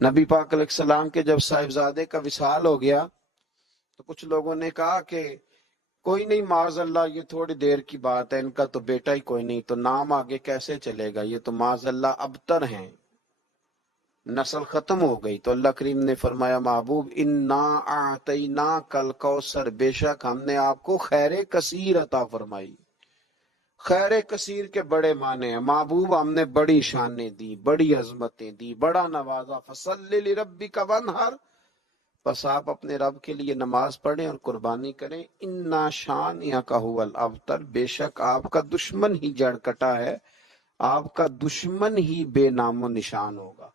نبی پاک علیہ السلام کے جب صاحبزادے کا وصال ہو گیا تو کچھ لوگوں نے کہا کہ کوئی نہیں، معاذ اللہ یہ تھوڑی دیر کی بات ہے، ان کا تو بیٹا ہی کوئی نہیں، تو نام آگے کیسے چلے گا، یہ تو معاذ اللہ ابتر ہیں، نسل ختم ہو گئی۔ تو اللہ کریم نے فرمایا محبوب انا اعطیناک الکوثر، بے شک ہم نے آپ کو خیر کثیر عطا فرمائی۔ خیر کثیر کے بڑے معنی ہیں محبوب، ہم نے بڑی شانیں دی، بڑی عظمتیں دی، بڑا نوازا۔ فصلی لربک وانحر، بس آپ اپنے رب کے لیے نماز پڑھیں اور قربانی کریں۔ انا شانئک ھو الابتر، بے شک آپ کا دشمن ہی جڑ کٹا ہے، آپ کا دشمن ہی بے نام و نشان ہوگا۔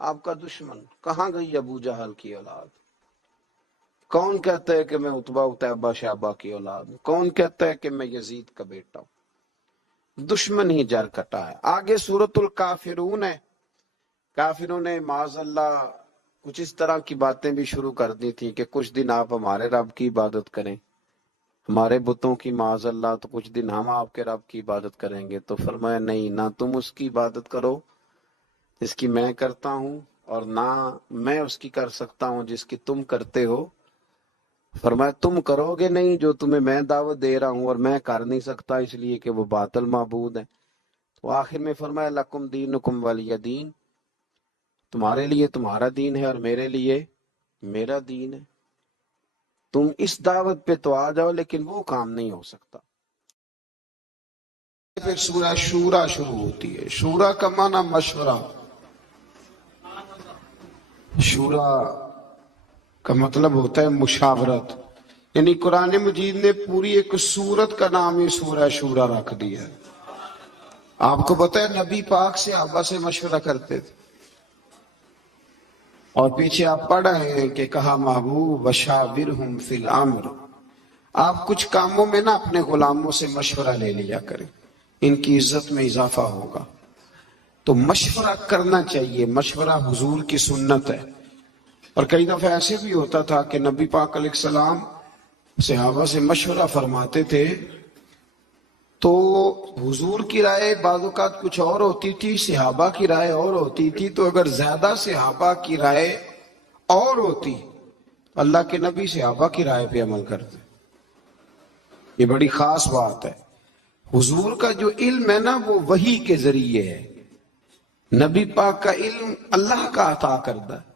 آپ کا دشمن کہاں گئی؟ ابو جہل کی اولاد۔ کون کہتا ہے کہ میں عتبہ اتیبہ شیبہ کی اولاد ہوں؟ کون کہتا ہے کہ میں یزید کا بیٹا ہوں؟ دشمن ہی جڑ کٹا ہے۔ آگے سورۃ الکافرون ہے۔ کافروں نے معاذ اللہ کچھ اس طرح کی باتیں بھی شروع کر دی تھی کہ کچھ دن آپ ہمارے رب کی عبادت کریں، ہمارے بتوں کی معاذ اللہ، تو کچھ دن ہم آپ کے رب کی عبادت کریں گے۔ تو فرمایا نہیں، نہ تم اس کی عبادت کرو جس کی میں کرتا ہوں، اور نہ میں اس کی کر سکتا ہوں جس کی تم کرتے ہو۔ فرمایا تم کرو گے نہیں جو تمہیں میں دعوت دے رہا ہوں، اور میں کر نہیں سکتا اس لیے کہ وہ باطل معبود ہے۔ تو آخر میں فرمایا لکم دینکم ولی دین، تمہارے لیے تمہارا دین ہے اور میرے لیے میرا دین ہے۔ تم اس دعوت پہ تو آ جاؤ، لیکن وہ کام نہیں ہو سکتا۔ پھر سورہ شورا شروع ہوتی ہے۔ شورا کا معنی مشورہ، شورا کا مطلب ہوتا ہے مشاورت، یعنی قرآن مجید نے پوری ایک سورت کا نام ہی سورہ شورا رکھ دیا ہے۔ آپ کو پتہ ہے نبی پاک صحابہ سے مشورہ کرتے تھے، اور پیچھے آپ پڑھ رہے ہیں کہ کہا محبوب وشاورہم فی الامر، آپ کچھ کاموں میں نا اپنے غلاموں سے مشورہ لے لیا کریں، ان کی عزت میں اضافہ ہوگا۔ تو مشورہ کرنا چاہیے، مشورہ حضور کی سنت ہے۔ اور کئی دفعہ ایسے بھی ہوتا تھا کہ نبی پاک علیہ السلام صحابہ سے مشورہ فرماتے تھے تو حضور کی رائے بعض اوقات کچھ اور ہوتی تھی، صحابہ کی رائے اور ہوتی تھی۔ تو اگر زیادہ صحابہ کی رائے اور ہوتی، اللہ کے نبی صحابہ کی رائے پہ عمل کرتے۔ یہ بڑی خاص بات ہے۔ حضور کا جو علم ہے نا وہ وحی کے ذریعے ہے، نبی پاک کا علم اللہ کا عطا کردہ ہے۔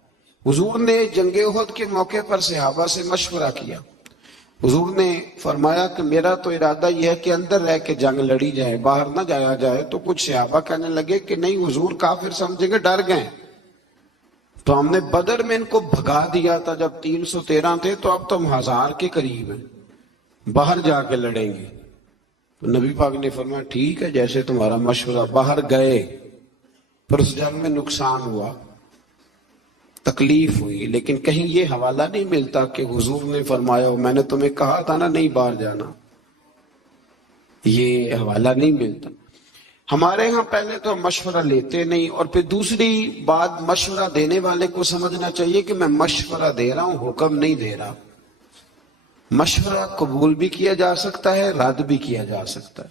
حضور نے جنگ احد کے موقع پر صحابہ سے مشورہ کیا۔ حضور نے فرمایا کہ میرا تو ارادہ یہ ہے کہ اندر رہ کے جنگ لڑی جائے، باہر نہ جایا جائے۔ تو کچھ صحابہ کہنے لگے کہ نہیں حضور کافر سمجھیں گے، ڈر گئے۔ تو ہم نے بدر میں ان کو بھگا دیا تھا جب 313 تھے، تو اب تو ہم 1000 کے قریب ہیں، باہر جا کے لڑیں گے۔ تو نبی پاک نے فرمایا ٹھیک ہے جیسے تمہارا مشورہ۔ باہر گئے، پر اس جنگ میں نقصان ہوا، تکلیف ہوئی، لیکن کہیں یہ حوالہ نہیں ملتا کہ حضور نے فرمایا میں نے تمہیں کہا تھا نا نہیں باہر جانا، یہ حوالہ نہیں ملتا۔ ہمارے ہاں پہلے تو مشورہ لیتے نہیں، اور پھر دوسری بات مشورہ دینے والے کو سمجھنا چاہیے کہ میں مشورہ دے رہا ہوں، حکم نہیں دے رہا۔ مشورہ قبول بھی کیا جا سکتا ہے، رد بھی کیا جا سکتا ہے۔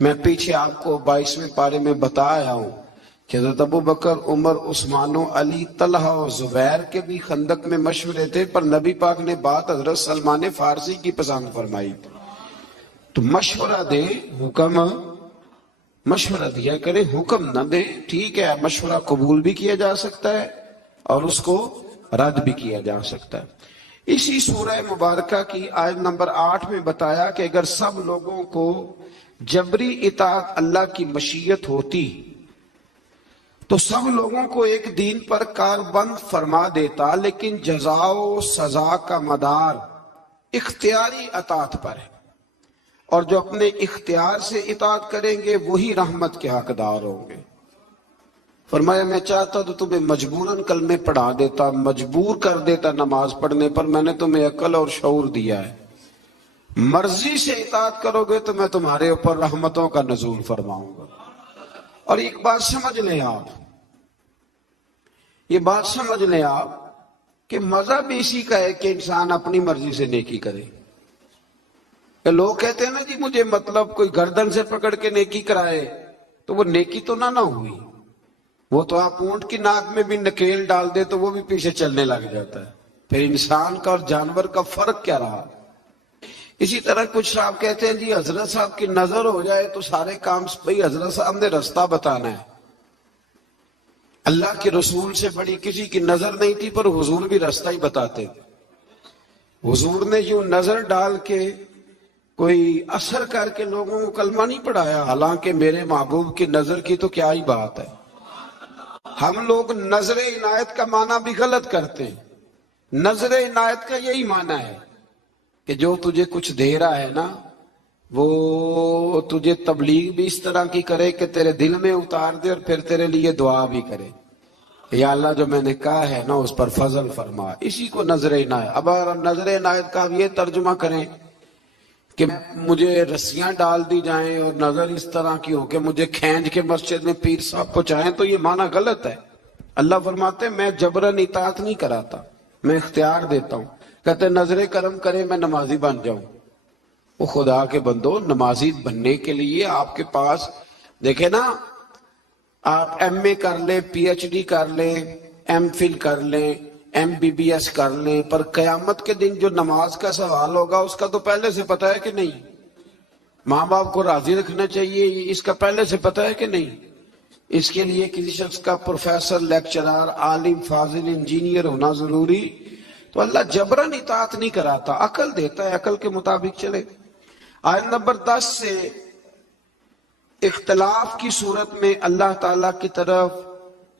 میں پیچھے آپ کو 22ویں پارے میں بتا آیا ہوں کہ حضرت ابو بکر، عمر، عثمان و علی، طلحہ و زبیر کے بھی خندق میں مشورے تھے، پر نبی پاک نے بات حضرت سلمان فارسی کی پسند فرمائی۔ تو مشورہ دیں، حکم مشورہ دیا کریں، حکم نہ دیں۔ ٹھیک ہے، مشورہ قبول بھی کیا جا سکتا ہے اور اس کو رد بھی کیا جا سکتا ہے۔ اسی سورہ مبارکہ کی آیت نمبر 8 میں بتایا کہ اگر سب لوگوں کو جبری اطاعت اللہ کی مشیت ہوتی تو سب لوگوں کو ایک دین پر کاربند فرما دیتا، لیکن جزا و سزا کا مدار اختیاری اطاعت پر ہے، اور جو اپنے اختیار سے اطاعت کریں گے وہی رحمت کے حقدار ہوں گے۔ فرمایا میں چاہتا تو تمہیں مجبوراً کلمے پڑھا دیتا، مجبور کر دیتا نماز پڑھنے پر، میں نے تمہیں عقل اور شعور دیا ہے۔ مرضی سے اطاعت کرو گے تو میں تمہارے اوپر رحمتوں کا نزول فرماؤں گا۔ اور ایک بات سمجھ لیں آپ، یہ بات سمجھ لیں آپ کہ مذہب اسی کا ہے کہ انسان اپنی مرضی سے نیکی کرے۔ کہ لوگ کہتے ہیں نا جی مجھے مطلب کوئی گردن سے پکڑ کے نیکی کرائے، تو وہ نیکی تو نہ ہوئی۔ وہ تو آپ اونٹ کی ناک میں بھی نکیل ڈال دے تو وہ بھی پیچھے چلنے لگ جاتا ہے. پھر انسان کا اور جانور کا فرق کیا رہا؟ اسی طرح کچھ صاحب کہتے ہیں جی حضرت صاحب کی نظر ہو جائے تو سارے کام. بھئی حضرت صاحب نے رستہ بتانا ہے. اللہ کے رسول سے بڑی کسی کی نظر نہیں تھی، پر حضور بھی راستہ ہی بتاتے تھے. حضور نے یوں نظر ڈال کے کوئی اثر کر کے لوگوں کو کلمہ نہیں پڑھایا، حالانکہ میرے محبوب کی نظر کی تو کیا ہی بات ہے. ہم لوگ نظر عنایت کا معنی بھی غلط کرتے ہیں. نظر عنایت کا یہی معنی ہے کہ جو تجھے کچھ دے رہا ہے نا، وہ تجھے تبلیغ بھی اس طرح کی کرے کہ تیرے دل میں اتار دے، اور پھر تیرے لیے دعا بھی کرے، یا اللہ جو میں نے کہا ہے نا اس پر فضل فرما. اسی کو نظر عنایت. اب اگر نظر عنایت کا یہ ترجمہ کریں کہ مجھے رسیاں ڈال دی جائیں اور نظر اس طرح کی ہو کہ مجھے کھینچ کے مسجد میں پیر صاحب پہنچائیں، تو یہ معنی غلط ہے. اللہ فرماتے ہیں میں جبرن اطاعت نہیں کراتا، میں اختیار دیتا ہوں. کہتے نظر کرم کرے میں نمازی بن جاؤں. وہ خدا کے بندو، نمازی بننے کے لیے آپ کے پاس دیکھیں نا، آپ ایم اے کر لیں، پی ایچ ڈی کر لیں، ایم فل کر لیں، ایم بی بی ایس کر لیں، پر قیامت کے دن جو نماز کا سوال ہوگا اس کا تو پہلے سے پتہ ہے کہ نہیں؟ ماں باپ کو راضی رکھنا چاہیے، اس کا پہلے سے پتہ ہے کہ نہیں؟ اس کے لیے کسی شخص کا پروفیسر، لیکچرر، عالم، فاضل، انجینئر ہونا ضروری؟ تو اللہ جبرن اطاعت نہیں کراتا، عقل دیتا ہے، عقل کے مطابق چلے. آیت نمبر 10 سے اختلاف کی صورت میں اللہ تعالیٰ کی طرف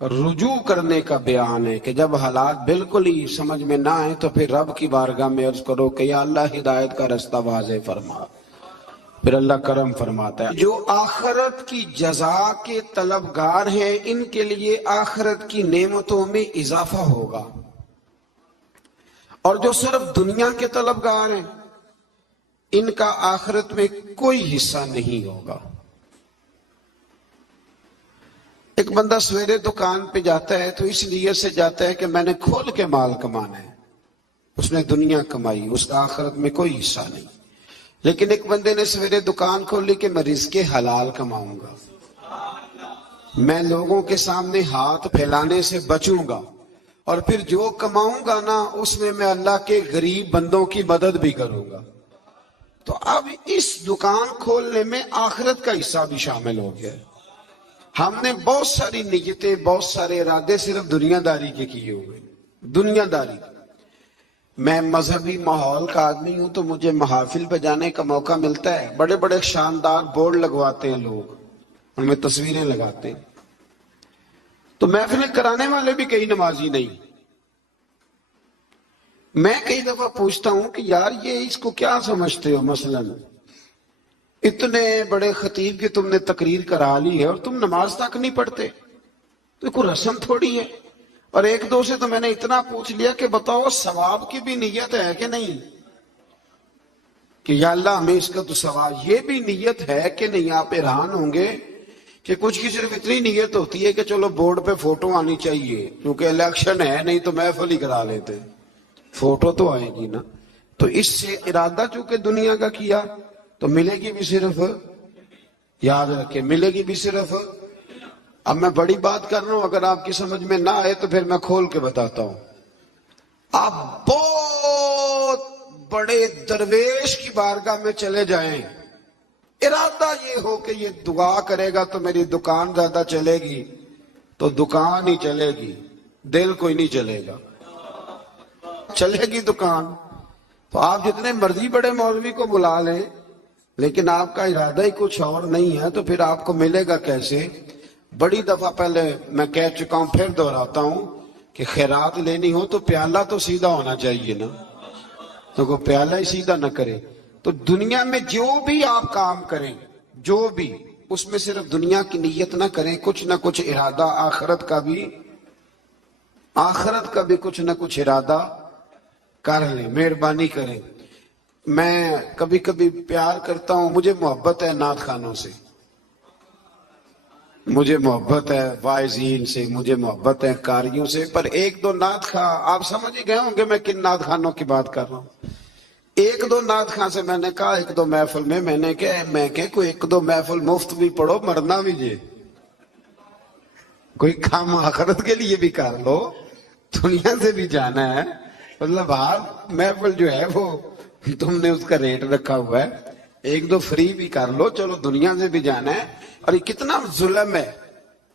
رجوع کرنے کا بیان ہے کہ جب حالات بالکل ہی سمجھ میں نہ آئے تو پھر رب کی بارگاہ میں عرض کرو کہ یا اللہ ہدایت کا رستہ واضح فرما. پھر اللہ کرم فرماتا ہے جو آخرت کی جزا کے طلبگار ہیں ان کے لیے آخرت کی نعمتوں میں اضافہ ہوگا، اور جو صرف دنیا کے طلبگار ہیں ان کا آخرت میں کوئی حصہ نہیں ہوگا. ایک بندہ سویرے دکان پہ جاتا ہے تو اس لیے سے جاتا ہے کہ میں نے کھول کے مال کمانا ہے، اس نے دنیا کمائی، اس کا آخرت میں کوئی حصہ نہیں. لیکن ایک بندے نے سویرے دکان کھولی کہ میں رزق حلال کماؤں گا، میں لوگوں کے سامنے ہاتھ پھیلانے سے بچوں گا، اور پھر جو کماؤں گا نا اس میں اللہ کے غریب بندوں کی مدد بھی کروں گا. تو اب اس دکان کھولنے میں آخرت کا حصہ بھی شامل ہو گیا. ہم نے بہت ساری نیتیں، بہت سارے ارادے صرف دنیا داری کے کیے ہوئے. دنیا داری. میں مذہبی ماحول کا آدمی ہوں تو مجھے محافل پہ جانے کا موقع ملتا ہے، بڑے بڑے شاندار بورڈ لگواتے ہیں لوگ، ان میں تصویریں لگاتے ہیں. تو محفلیں کرانے والے بھی کئی نمازی نہیں. میں کئی دفعہ پوچھتا ہوں کہ یار یہ اس کو کیا سمجھتے ہو، مثلا اتنے بڑے خطیب کی تم نے تقریر کرا لی ہے اور تم نماز تک نہیں پڑھتے، تو کوئی رسم تھوڑی ہے. اور ایک دو سے تو میں نے اتنا پوچھ لیا کہ بتاؤ ثواب کی بھی نیت ہے کہ نہیں، کہ یا اللہ ہمیں اس کا تو ثواب، یہ بھی نیت ہے کہ نہیں. آپ حیران ہوں گے کہ کچھ کی صرف اتنی نیت ہوتی ہے کہ چلو بورڈ پہ فوٹو آنی چاہیے کیونکہ الیکشن ہے، نہیں تو محفل ہی کرا لیتے، فوٹو تو آئے گی نا. تو اس سے ارادہ چونکہ دنیا کا کیا تو ملے گی بھی صرف، یاد رکھے ملے گی بھی صرف. اب میں بڑی بات کر رہا ہوں، اگر آپ کی سمجھ میں نہ آئے تو پھر میں کھول کے بتاتا ہوں. آپ بہت بڑے درویش کی بارگاہ میں چلے جائیں، ارادہ یہ ہو کہ یہ دعا کرے گا تو میری دکان زیادہ چلے گی، تو دکان ہی چلے گی، دل کوئی نہیں چلے گا. چلے گی دکان تو آپ جتنے مرضی بڑے مولوی کو بلا لیں، لیکن آپ کا ارادہ ہی کچھ اور نہیں ہے تو پھر آپ کو ملے گا کیسے. بڑی دفعہ پہلے میں کہہ چکا ہوں، پھر دہراتا ہوں کہ خیرات لینی ہو تو پیالہ تو سیدھا ہونا چاہیے نا، تو کوئی پیالہ ہی سیدھا نہ کرے. تو دنیا میں جو بھی آپ کام کریں، جو بھی، اس میں صرف دنیا کی نیت نہ کریں، کچھ نہ کچھ ارادہ آخرت کا بھی کچھ نہ کچھ ارادہ کر لیں. مہربانی کریں. میں کبھی کبھی پیار کرتا ہوں، مجھے محبت ہے نعت خانوں سے، مجھے محبت ہے واعظین سے، مجھے محبت ہے قاریوں سے، پر ایک دو نعت خواں، آپ سمجھ ہی گئے ہوں گے میں کن نعت خانوں کی بات کر رہا ہوں. ایک دو نعت خواں سے میں نے کہا ایک دو محفل میں کہ کوئی ایک دو محفل مفت بھی پڑھو، مرنا بھی جے. کوئی کام آخرت کے لیے بھی کر لو، دنیا سے بھی جانا ہے، مطلب ہر محفل جو ہے وہ تم نے اس کا ریٹ رکھا ہوا ہے، ایک دو فری بھی کر لو، چلو دنیا سے بھی جانا ہے۔ اور یہ کتنا ظلم ہے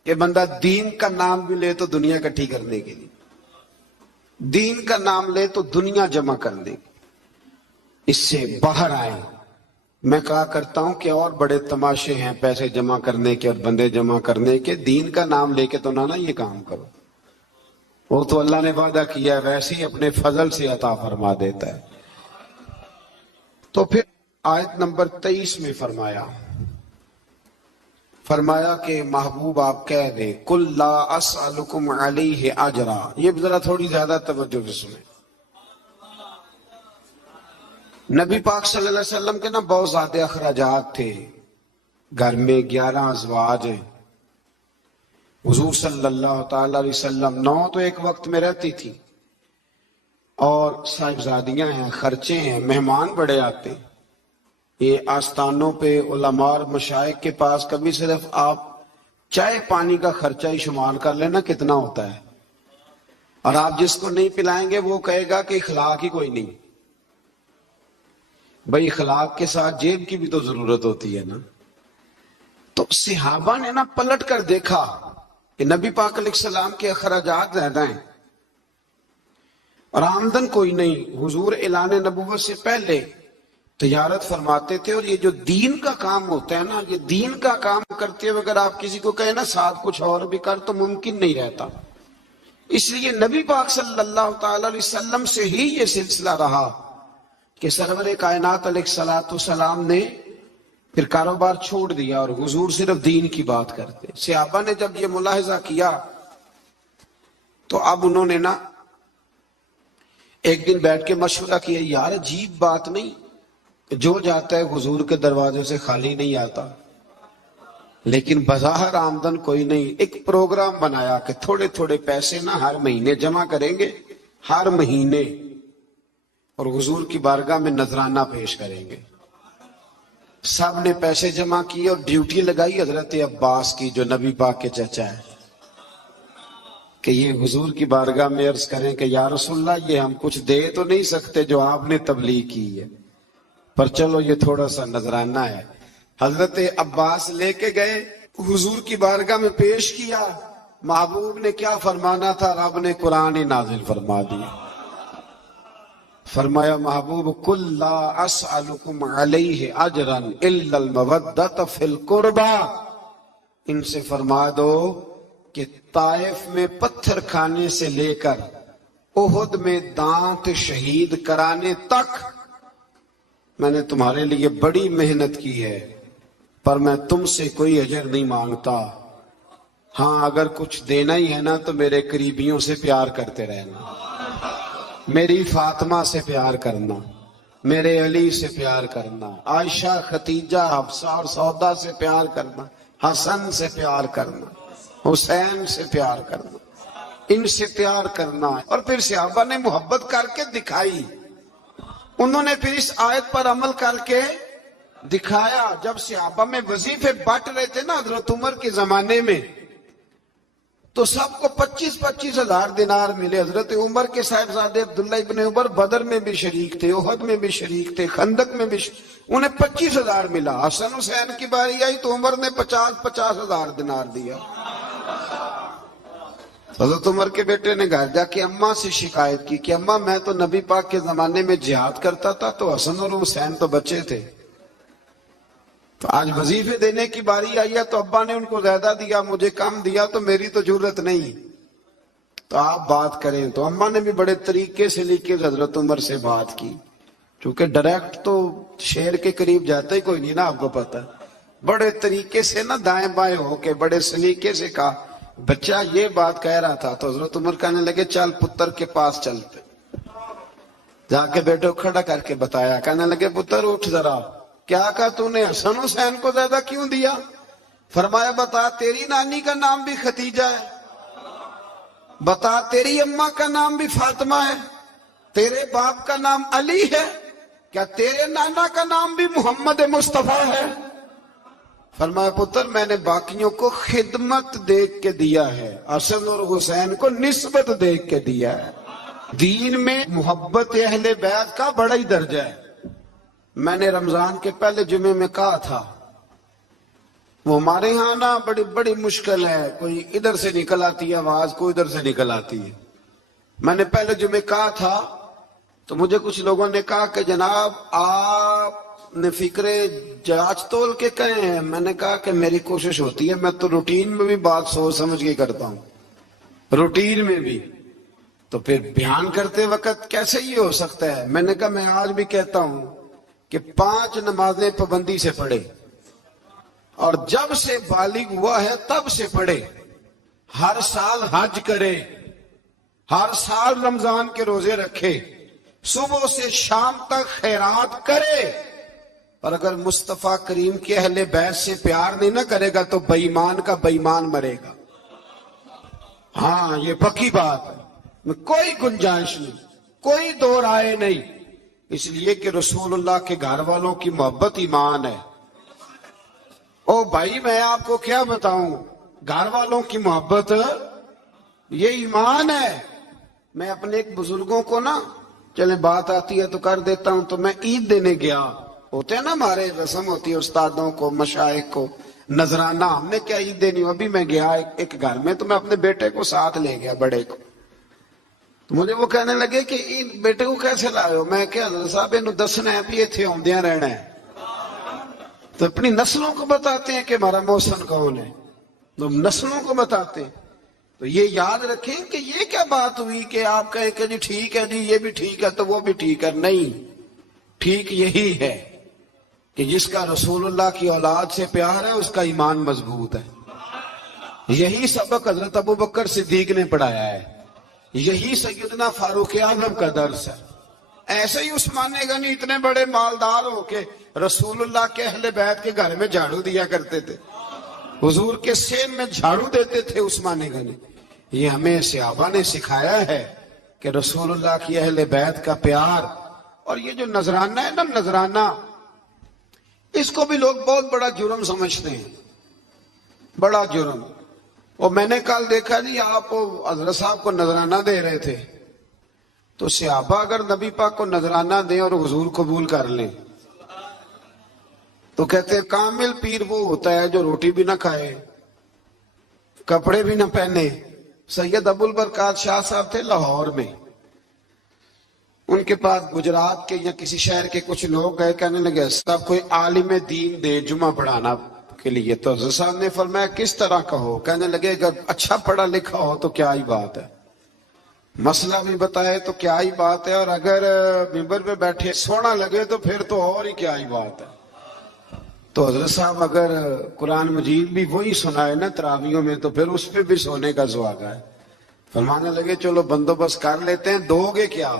کہ بندہ دین کا نام بھی لے تو دنیا اکٹھی کرنے کے لیے، دین کا نام لے تو دنیا جمع کر دے گی۔ اس سے باہر آئیں۔ میں کہا کرتا ہوں کہ اور بڑے تماشے ہیں پیسے جمع کرنے کے اور بندے جمع کرنے کے، دین کا نام لے کے تو نہ یہ کام کرو، وہ تو اللہ نے وعدہ کیا ہے ویسے ہی اپنے فضل سے عطا فرما دیتا ہے۔ تو پھر آیت نمبر 23 میں فرمایا کہ محبوب آپ کہہ دیں قُلْ لَا أَسْأَلُكُمْ عَلَيْهِ أَجْرًا۔ یہ ذرا تھوڑی زیادہ توجہ سے سنیں۔ نبی پاک صلی اللہ علیہ وسلم کے نا بہت زیادہ اخراجات تھے، گھر میں 11 ازواج ہیں، حضور صلی اللہ تعالی علیہ وسلم 9 تو ایک وقت میں رہتی تھی، اور صاحبزادیاں ہیں، خرچے ہیں، مہمان بڑے آتے ہیں۔ یہ آستانوں پہ علماء اور مشائخ کے پاس کبھی صرف آپ چائے پانی کا خرچہ ہی شمار کر لینا کتنا ہوتا ہے، اور آپ جس کو نہیں پلائیں گے وہ کہے گا کہ اخلاق ہی کوئی نہیں۔ بھئی اخلاق کے ساتھ جیب کی بھی تو ضرورت ہوتی ہے نا۔ تو صحابہ نے نا پلٹ کر دیکھا کہ نبی پاک علیہ السلام کے اخراجات زیادہ ہیں اور آمدن کوئی نہیں۔ حضور اعلان نبوت سے پہلے تجارت فرماتے تھے، اور یہ جو دین کا کام ہوتا ہے نا، یہ دین کا کام کرتے ہوئے اگر آپ کسی کو کہیں نا ساتھ کچھ اور بھی کر تو ممکن نہیں رہتا۔ اس لیے نبی پاک صلی اللہ تعالی علیہ وسلم سے ہی یہ سلسلہ رہا کہ سرور کائنات علیہ السلام نے پھر کاروبار چھوڑ دیا اور حضور صرف دین کی بات کرتے۔ صحابہ نے جب یہ ملاحظہ کیا تو اب انہوں نے نا ایک دن بیٹھ کے مشورہ کیا، یار عجیب بات نہیں، جو جاتا ہے حضور کے دروازے سے خالی نہیں آتا، لیکن بظاہر آمدن کوئی نہیں۔ ایک پروگرام بنایا کہ تھوڑے تھوڑے پیسے نا ہر مہینے جمع کریں گے، ہر مہینے، اور حضور کی بارگاہ میں نذرانہ پیش کریں گے۔ سب نے پیسے جمع کیے اور ڈیوٹی لگائی حضرت عباس کی جو نبی پاک کے چچا ہے، کہ یہ حضور کی بارگاہ میں عرض کریں کہ یا رسول اللہ یہ ہم کچھ دے تو نہیں سکتے جو آپ نے تبلیغ کی ہے، پر چلو یہ تھوڑا سا نذرانہ ہے۔ حضرت عباس لے کے گئے، حضور کی بارگاہ میں پیش کیا۔ محبوب نے کیا فرمانا تھا رب نے قرآن نازل فرما دیا۔ فرمایا محبوب قُلْ لَا أَسْأَلُكُمْ عَلَيْهِ أَجْرًا إِلَّا الْمَوَدَّةَ فِي الْقُرْبَى، ان سے فرما دو کہ طائف میں پتھر کھانے سے لے کر احد میں دانت شہید کرانے تک میں نے تمہارے لیے بڑی محنت کی ہے، پر میں تم سے کوئی اجر نہیں مانگتا۔ ہاں اگر کچھ دینا ہی ہے نا تو میرے قریبیوں سے پیار کرتے رہنا، میری فاطمہ سے پیار کرنا، میرے علی سے پیار کرنا، عائشہ خدیجہ حفصہ اور سودا سے پیار کرنا، حسن سے پیار کرنا، حسین سے پیار کرنا، ان سے پیار کرنا۔ اور پھر صحابہ نے محبت کر کے دکھائی، انہوں نے پھر اس آیت پر عمل کر کے دکھایا۔ جب صحابہ میں وظیفے بانٹ رہے تھے نا حضرت عمر کے زمانے میں، تو سب کو 25-25 ہزار دینار ملے۔ حضرت عمر کے صاحبزادے عبداللہ ابن عمر بدر میں بھی شریک تھے، احد میں بھی شریک تھے، خندق میں بھی انہیں 25 ہزار ملا۔ حسن حسین کی باری آئی تو عمر نے 50 ہزار دینار دیا۔ حضرت عمر کے بیٹے نے گھر جا کے اماں سے شکایت کی کہ اماں میں تو نبی پاک کے زمانے میں جہاد کرتا تھا تو حسن اور حسین تو بچے تھے، تو آج وظیفے دینے کی باری آئی ہے تو ابا نے ان کو زیادہ دیا، مجھے کم دیا، تو میری تو ضرورت نہیں، تو آپ بات کریں۔ تو اماں نے بھی بڑے طریقے سے لکھ کے حضرت عمر سے بات کی، چونکہ ڈائریکٹ تو شیر کے قریب جاتا ہی کوئی نہیں نا، آپ کو پتا ہے، بڑے طریقے سے نا دائیں بائیں ہو کے بڑے سلیقے سے کہا۔ بچہ یہ بات کہہ رہا تھا تو حضرت عمر کہنے لگے چل پتر کے پاس چلتے، جا کے بیٹے کھڑا کر کے بتایا، کہنے لگے پتر اٹھ ذرا، کیا کہا تو نے حسن حسین کو زیادہ کیوں دیا؟ فرمایا بتا تیری نانی کا نام بھی خدیجہ ہے، بتا تیری اماں کا نام بھی فاطمہ ہے، تیرے باپ کا نام علی ہے، کیا تیرے نانا کا نام بھی محمد مصطفیٰ ہے؟ فرمایا پتر میں نے باقیوں کو خدمت دیکھ کے دیا ہے، حسن اور حسین کو نسبت دیکھ کے دیا ہے۔ دین میں محبت اہل بیت کا بڑا ہی درجہ ہے۔ میں نے رمضان کے پہلے جمعے میں کہا تھا، وہ ہمارے ہاں نا بڑی بڑی مشکل ہے، کوئی ادھر سے نکل آتی ہے آواز، کوئی ادھر سے نکل آتی ہے۔ میں نے پہلے جمعے کہا تھا تو مجھے کچھ لوگوں نے کہا کہ جناب آپ نے فکرے جانچ تول کے کہے ہیں۔ میں نے کہا کہ میری کوشش ہوتی ہے، میں تو روٹین میں بھی بات سوچ سمجھ کے کرتا ہوں، روٹین میں بھی، تو پھر بیان کرتے وقت کیسے یہ ہو سکتا ہے؟ میں نے کہا میں آج بھی کہتا ہوں کہ 5 نمازیں پابندی سے پڑھے، اور جب سے بالغ ہوا ہے تب سے پڑھے، ہر سال حج کرے، ہر سال رمضان کے روزے رکھے، صبح سے شام تک خیرات کرے، اور اگر مصطفیٰ کریم کے اہل بیت سے پیار نہیں نہ کرے گا تو بے ایمان کا بے ایمان مرے گا۔ ہاں یہ پکی بات ہے، کوئی گنجائش نہیں، کوئی دو رائے نہیں، اس لیے کہ رسول اللہ کے گھر والوں کی محبت ایمان ہے۔ او بھائی میں آپ کو کیا بتاؤں، گھر والوں کی محبت یہ ایمان ہے۔ میں اپنے ایک بزرگوں کو نا، چلے بات آتی ہے تو کر دیتا ہوں، تو میں عید دینے گیا، ہوتے ہیں نا ہمارے رسم ہوتی ہے استادوں کو مشائخ کو نذرانہ، ہم نے کیا عید دینی، ابھی میں گیا ایک گھر میں، تو میں اپنے بیٹے کو ساتھ لے گیا، بڑے کو، تو مجھے وہ کہنے لگے کہ عید بیٹے کو کیسے لائے ہو؟ میں کہ حضرت صاحب انہوں دسنا ہے بھی اتھے ہوندیاں رہنا ہے، تو اپنی نسلوں کو بتاتے ہیں کہ ہمارا محسن کون ہے، تو نسلوں کو بتاتے ہیں۔ تو یہ یاد رکھیں کہ یہ کیا بات ہوئی کہ آپ کہیں کہ جی ٹھیک ہے جی یہ بھی ٹھیک ہے تو وہ بھی ٹھیک ہے، نہیں، ٹھیک یہی ہے کہ جس کا رسول اللہ کی اولاد سے پیار ہے اس کا ایمان مضبوط ہے۔ یہی سبق حضرت ابوبکر صدیق نے پڑھایا ہے، یہی سیدنا فاروق اعظم کا درس ہے۔ ایسے ہی عثمان غنی اتنے بڑے مالدار ہو کے رسول اللہ کے اہل بیت کے گھر میں جھاڑو دیا کرتے تھے، حضور کے سین میں جھاڑو دیتے تھے عثمان غنی۔ یہ ہمیں صحابہ نے سکھایا ہے کہ رسول اللہ کی اہل بیت کا پیار، اور یہ جو نذرانہ ہے نا، نذرانہ، اس کو بھی لوگ بہت بڑا جرم سمجھتے ہیں، بڑا جرم۔ اور میں نے کل دیکھا جی آپ حضرت صاحب کو نذرانہ دے رہے تھے، تو صحابہ اگر نبی پاک کو نذرانہ دیں اور حضور قبول کر لیں تو کہتے ہیں کامل پیر وہ ہوتا ہے جو روٹی بھی نہ کھائے، کپڑے بھی نہ پہنے۔ سید ابو البرکات شاہ صاحب تھے لاہور میں، ان کے پاس گجرات کے یا کسی شہر کے کچھ لوگ گئے، کہنے لگے صاحب کوئی عالم دین دے جمعہ پڑھانا کے لیے، تو حضرت صاحب نے فرمایا کس طرح کا ہو؟ کہنے لگے اگر اچھا پڑھا لکھا ہو تو کیا ہی بات ہے، مسئلہ بھی بتائے تو کیا ہی بات ہے، اور اگر ممبر پہ بیٹھے سونا لگے تو پھر تو اور ہی کیا ہی بات ہے۔ تو حضرت صاحب اگر قرآن مجید بھی وہی سنائے نا تراویحوں میں تو پھر اس پہ بھی سونے کا سواگا ہے۔ فرمانے لگے چلو بندوبست کر لیتے ہیں، دو گے کیا؟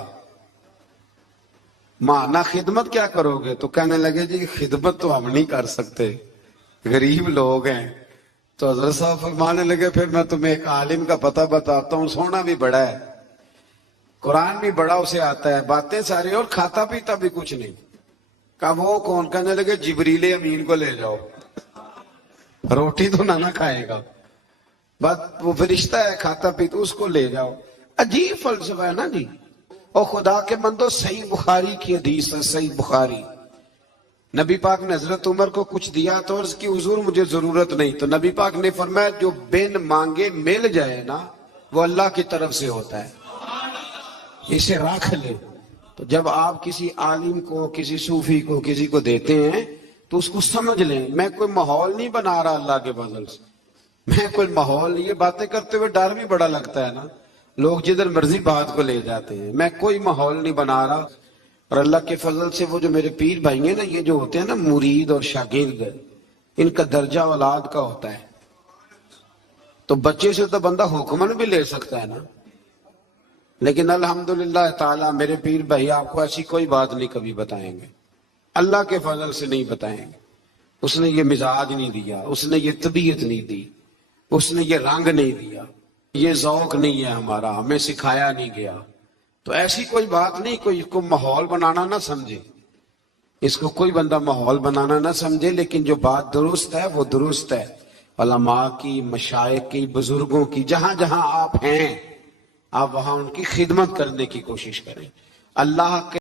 مانا خدمت کیا کرو گے؟ تو کہنے لگے جی خدمت تو ہم نہیں کر سکتے، غریب لوگ ہیں۔ تو حضرت صاحب فرمانے لگے پھر میں تمہیں ایک عالم کا پتہ بتاتا ہوں، سونا بھی بڑا ہے، قرآن بھی بڑا اسے آتا ہے، باتیں ساری، اور کھاتا پیتا بھی کچھ نہیں۔ کہا وہ کون؟ کہنے لگے جبریل امین کو لے جاؤ، روٹی تو نہ کھائے گا، بس وہ فرشتہ ہے کھاتا پیتا، اس کو لے جاؤ۔ عجیب فلسفہ ہے نا جی۔ اور خدا کے بندو صحیح بخاری کی حدیث ہے، صحیح بخاری، نبی پاک نے حضرت عمر کو کچھ دیا تو عرض کی حضور مجھے ضرورت نہیں، تو نبی پاک نے فرمایا جو بن مانگے مل جائے نا وہ اللہ کی طرف سے ہوتا ہے، اسے رکھ لے۔ تو جب آپ کسی عالم کو، کسی صوفی کو، کسی کو دیتے ہیں تو اس کو سمجھ لیں، میں کوئی ماحول نہیں بنا رہا اللہ کے فضل سے، میں کوئی ماحول، یہ باتیں کرتے ہوئے ڈر بھی بڑا لگتا ہے نا، لوگ جدھر مرضی بات کو لے جاتے ہیں، میں کوئی ماحول نہیں بنا رہا۔ اور اللہ کے فضل سے وہ جو میرے پیر بھائی ہیں نا، یہ جو ہوتے ہیں نا مرید اور شاگرد، ان کا درجہ اولاد کا ہوتا ہے، تو بچے سے تو بندہ حکمن بھی لے سکتا ہے نا، لیکن الحمدللہ تعالیٰ میرے پیر بھائی آپ کو ایسی کوئی بات نہیں کبھی بتائیں گے، اللہ کے فضل سے نہیں بتائیں گے۔ اس نے یہ مزاج نہیں دیا، اس نے یہ طبیعت نہیں دی، اس نے یہ رنگ نہیں دیا، یہ ذوق نہیں ہے ہمارا، ہمیں سکھایا نہیں گیا۔ تو ایسی کوئی بات نہیں، کوئی کو ماحول بنانا نہ سمجھے، اس کو کوئی بندہ ماحول بنانا نہ سمجھے، لیکن جو بات درست ہے وہ درست ہے۔ علماء کی، مشائخ کی، بزرگوں کی، جہاں جہاں آپ ہیں آپ وہاں ان کی خدمت کرنے کی کوشش کریں۔ اللہ کے